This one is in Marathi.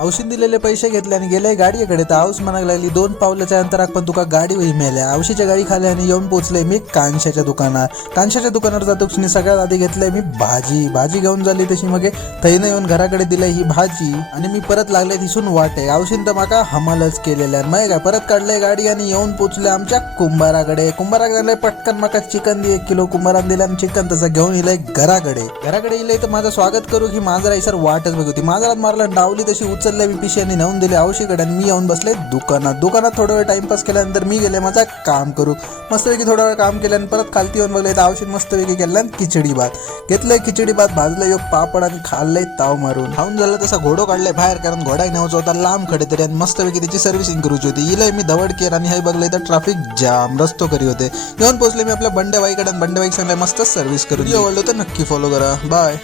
औषध दिलेले पैसे घेतले आणि गेले गाडीकडे. तर औष म्हणायला लागली 2 पावलाच्या अंतराक पण तुका गाडी वही मेल्या. औशीच्या गाडी खाली आणि येऊन पोहोचले मी कांशाच्या दुकानात. कांशाच्या दुकानावर जातो सगळ्यात आधी घेतलंय मी भाजी घेऊन झाली तशी मग थैनं येऊन घराकडे दिलंय ही भाजी आणि मी परत लागले तिसून वाटे. औषध तर माका हमालच केलेल्या मग काय परत काढलंय गाडी आणि येऊन पोहोचले आमच्या कुंभाराकडे पटकन माका चिकन 1 किलो कुंभारान दिलं आणि चिकन तसं घेऊन इलंय घराकडे इलंय. तर माझं स्वागत करू की माझा सर वाटच बघ होती. माझा मारला डावली तशी उचलले मी पिशी आणि नेऊन दिले औषधकडे आणि मी येऊन बसले दुकानात थोडा वेळ टाइमपास केल्यानंतर मी गेले माझा काम करू. मस्तपैकी थोडा वेळ काम केलं आणि परत खालती येऊन बघले तर औषध मस्तपैकी केलं आणि खिचडी भात घेतलंय. खिचडी भात भाजलं योग पापड आणि खाल्लंय ताव मारून. खाऊन झालं तसा घोडो काढलाय बाहेर कारण घोडा न्यायचा होता लांब खडे तरी आणि मस्तपैकी त्याची सर्व्हिसिंग करूची होती. इलंय मी धवड केर आणि हे बघलंय तर ट्रॅफिक जाम रस्तो करी होते. येऊन पोहोचले मी आपल्या बंडेबाईकडे. बंडेबाईक सांगले मस्त सर्व्हिस करू. आवडलं तर नक्की फॉलो करा. बाय.